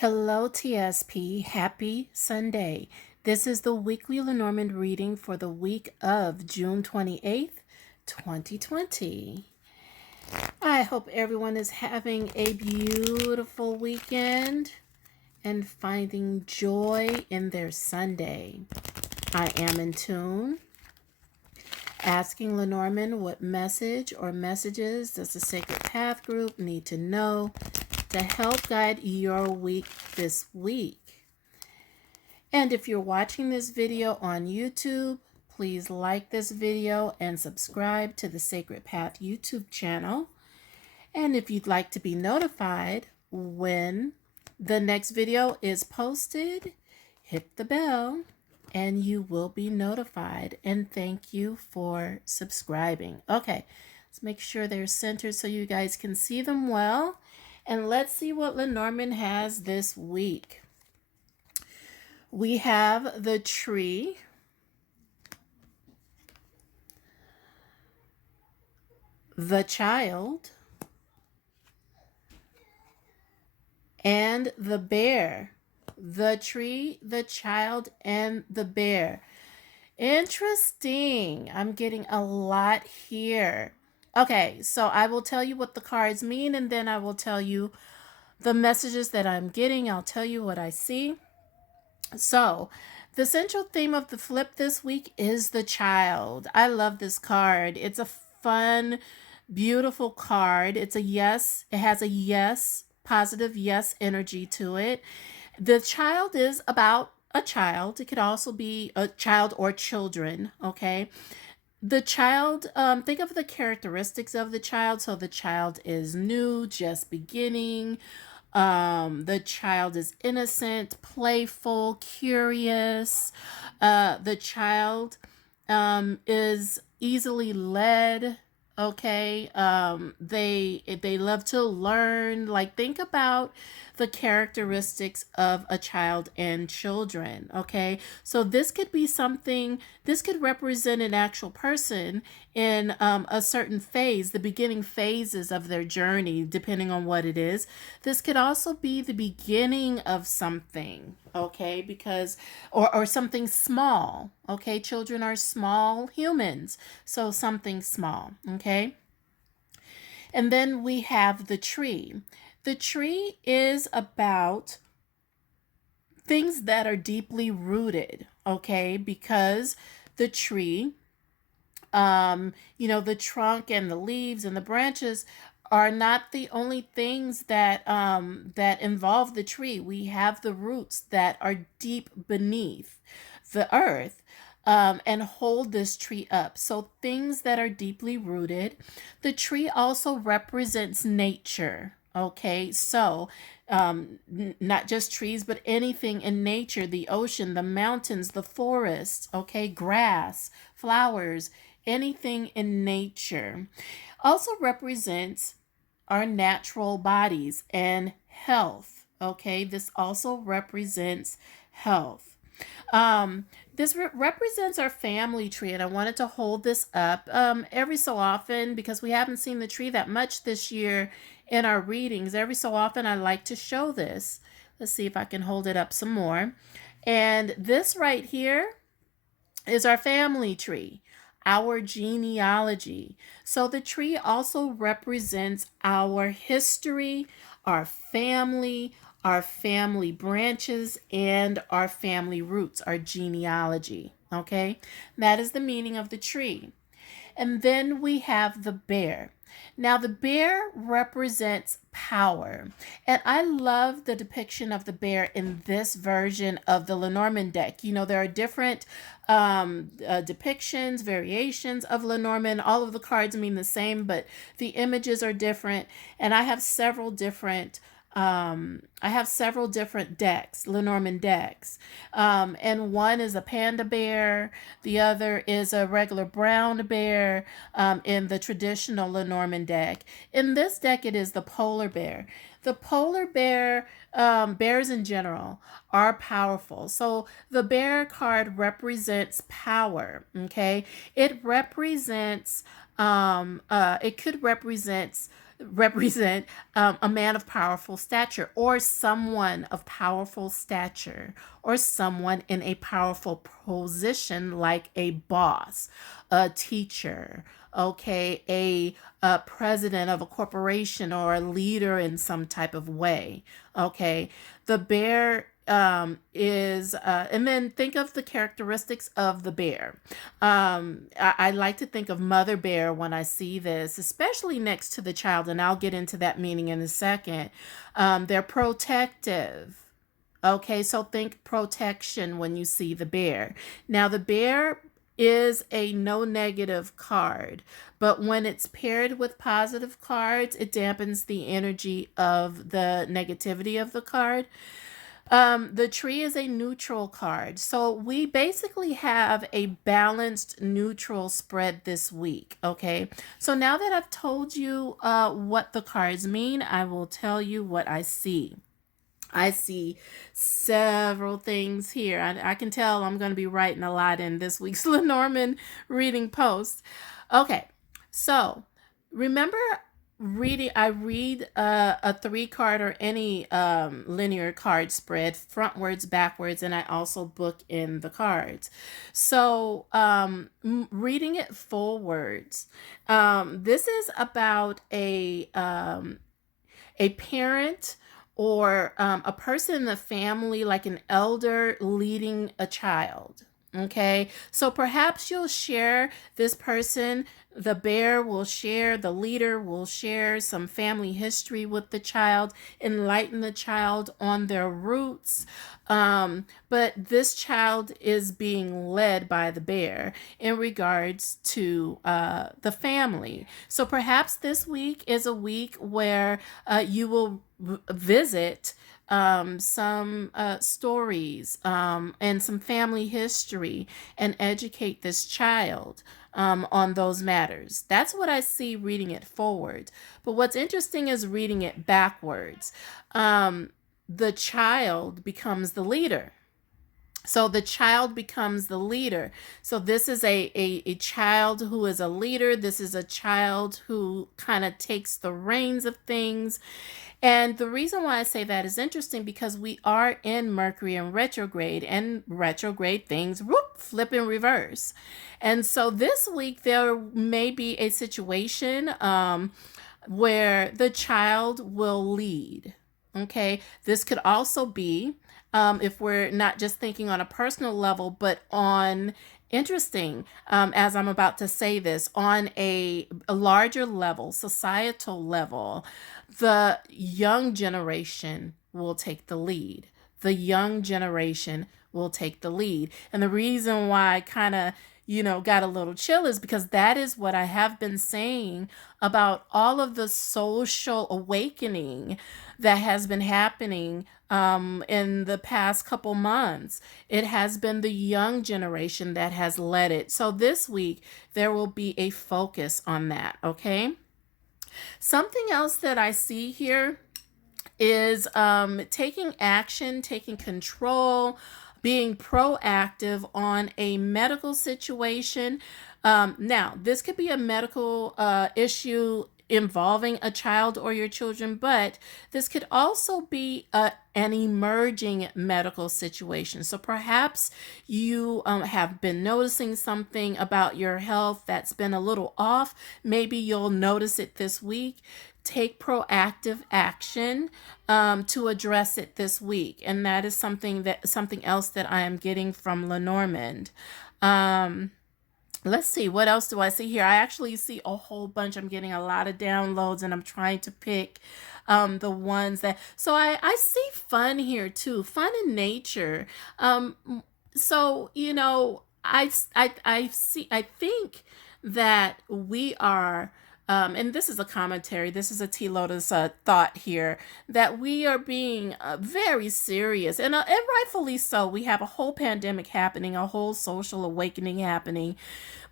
Hello, TSP. Happy Sunday. This is the weekly Lenormand reading for the week of June 28th, 2020. I hope everyone is having a beautiful weekend and finding joy in their Sunday. I am in tune, asking Lenormand what message or messages does the Sacred Path group need to know to help guide your week this week. And if you're watching this video on YouTube, please like this video and subscribe to the Sacred Path YouTube channel. And if you'd like to be notified when the next video is posted, hit the bell and you will be notified. And thank you for subscribing. Okay, let's make sure they're centered so you guys can see them well. And let's see what Lenormand has this week. We have the tree, the child, and the bear. The tree, the child, and the bear. Interesting. I'm getting a lot here. Okay, so I will tell you what the cards mean, and then I will tell you the messages that I'm getting. I'll tell you what I see. So, the central theme of the flip this week is the child. I love this card. It's a fun, beautiful card. It's a yes. It has a yes, positive yes energy to it. The child is about a child. It could also be a child or children, okay? The child, think of the characteristics of the child. So the child is new, just beginning. The child is innocent, playful, curious. The child is easily led. Okay, they love to learn. Like, think about the characteristics of a child and children. Okay, so this could be something. This could represent an actual person in a certain phase, the beginning phases of their journey, depending on what it is. This could also be the beginning of something. Okay, because or something small. Okay, children are small humans, so something small. Okay, and then we have the tree. The tree is about things that are deeply rooted. Okay, because the tree, the trunk and the leaves and the branches are not the only things that that involve the tree. We have the roots that are deep beneath the earth, and hold this tree up. So things that are deeply rooted. The tree also represents nature. Okay, so not just trees, but anything in nature, the ocean, the mountains, the forests, okay, grass, flowers, anything in nature. Also represents our natural bodies and health. Okay, this also represents health. This represents our family tree, and I wanted to hold this up every so often because we haven't seen the tree that much this year in our readings. Every so often, I like to show this. Let's see if I can hold it up some more. And this right here is our family tree, our genealogy. So the tree also represents our history, our family branches, and our family roots, our genealogy. Okay, that is the meaning of the tree. And then we have the bear. Now, the bear represents power. And I love the depiction of the bear in this version of the Lenormand deck. You know, there are different depictions, variations of Lenormand. All of the cards mean the same, but the images are different. And I have several different decks, Lenormand decks. And one is a panda bear. The other is a regular brown bear in the traditional Lenormand deck. In this deck, it is the polar bear. The polar bear, bears in general, are powerful. So the bear card represents power, okay? It represents, it could represent represent a man of powerful stature, or someone of powerful stature, or someone in a powerful position like a boss, a teacher, okay, a president of a corporation, or a leader in some type of way. Okay, the bear is, and then think of the characteristics of the bear. I like to think of mother bear when I see this, especially next to the child, and I'll get into that meaning in a second. They're protective. Okay, so think protection when you see the bear. Now, the bear is a no negative card, but when it's paired with positive cards, it dampens the energy of the negativity of the card. The tree is a neutral card. So we basically have a balanced neutral spread this week. Okay. So now that I've told you what the cards mean, I will tell you what I see. I see several things here. I can tell I'm going to be writing a lot in this week's Lenormand reading post. Okay. So remember, I read a three card or any linear card spread frontwards, backwards, and I also book in the cards. So reading it forwards, this is about a parent, or a person in the family, like an elder leading a child. Okay, so perhaps you'll share this person. The bear will share, the leader will share some family history with the child, enlighten the child on their roots. But this child is being led by the bear in regards to the family. So perhaps this week is a week where you will visit some stories and some family history, and educate this child on those matters. That's what I see reading it forward. But what's interesting is reading it backwards. The child becomes the leader. So the child becomes the leader. So this is a child who is a leader. This is a child who kind of takes the reins of things. And the reason why I say that is interesting because we are in Mercury in retrograde, and retrograde things whoop, flip in reverse. And so this week there may be a situation where the child will lead. Okay, this could also be, if we're not just thinking on a personal level, but on interesting, as I'm about to say this, on a larger level, societal level, the young generation will take the lead. The young generation will take the lead. And the reason why I kind of, got a little chill is because that is what I have been saying about all of the social awakening that has been happening in the past couple months. It has been the young generation that has led it. So this week, there will be a focus on that, okay? Something else that I see here is taking action, taking control, being proactive on a medical situation. Now, this could be a medical issue involving a child or your children, but this could also be an emerging medical situation. So perhaps you have been noticing something about your health that's been a little off. Maybe you'll notice it this week. Take proactive action to address it this week, and that is something else that I am getting from Lenormand. Um, let's see, what else do I see here? I actually see a whole bunch. I'm getting a lot of downloads, and I'm trying to pick the ones that. So I see fun here too, fun in nature. So I think that we are. And this is a commentary. This is a TLotus thought here, that we are being very serious, and rightfully so. We have a whole pandemic happening, a whole social awakening happening,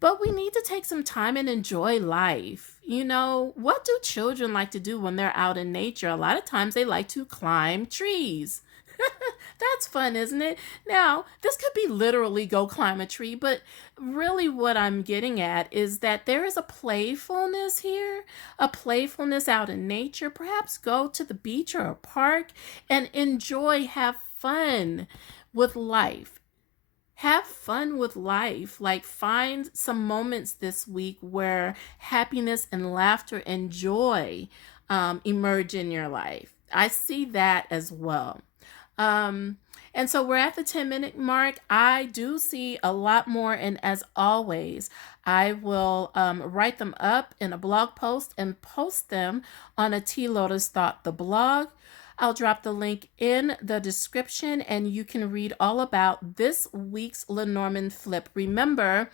but we need to take some time and enjoy life. What do children like to do when they're out in nature? A lot of times they like to climb trees. That's fun, isn't it? Now, this could be literally go climb a tree, but really what I'm getting at is that there is a playfulness here, a playfulness out in nature. Perhaps go to the beach or a park and enjoy, have fun with life. Have fun with life. Like, find some moments this week where happiness and laughter and joy emerge in your life. I see that as well. Um, and so we're at the 10-minute mark. I do see a lot more. And as always, I will write them up in a blog post and post them on a TLotus Thought, the blog. I'll drop the link in the description and you can read all about this week's Lenormand flip. Remember,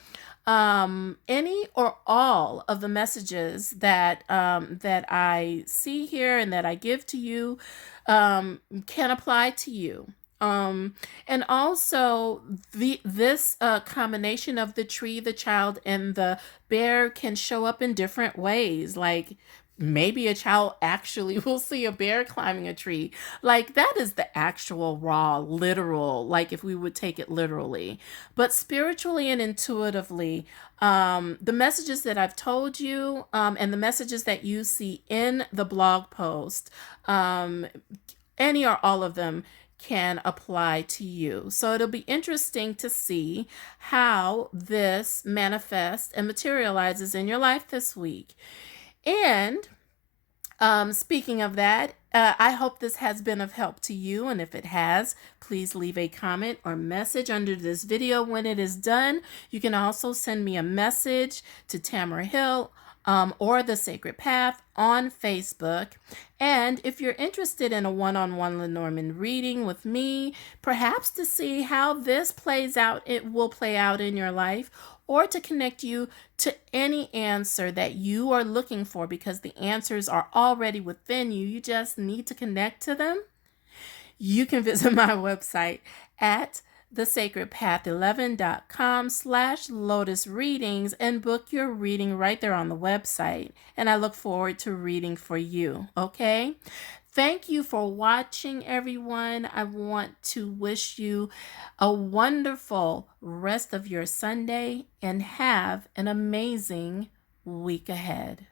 any or all of the messages that I see here and that I give to you can apply to you. And also this combination of the tree, the child, and the bear can show up in different ways. Like, maybe a child actually will see a bear climbing a tree. Like, that is the actual raw, literal, like if we would take it literally. But spiritually and intuitively, the messages that I've told you, and the messages that you see in the blog post, any or all of them can apply to you. So it'll be interesting to see how this manifests and materializes in your life this week. And speaking of that, I hope this has been of help to you. And if it has, please leave a comment or message under this video when it is done. You can also send me a message to Tamara Hill or The Sacred Path on Facebook. And if you're interested in a one-on-one Lenormand reading with me, perhaps to see how this plays out, it will play out in your life, or to connect you to any answer that you are looking for, because the answers are already within you. You just need to connect to them. You can visit my website at thesacredpath11.com/lotus readings and book your reading right there on the website. And I look forward to reading for you. Okay? Thank you for watching, everyone. I want to wish you a wonderful rest of your Sunday and have an amazing week ahead.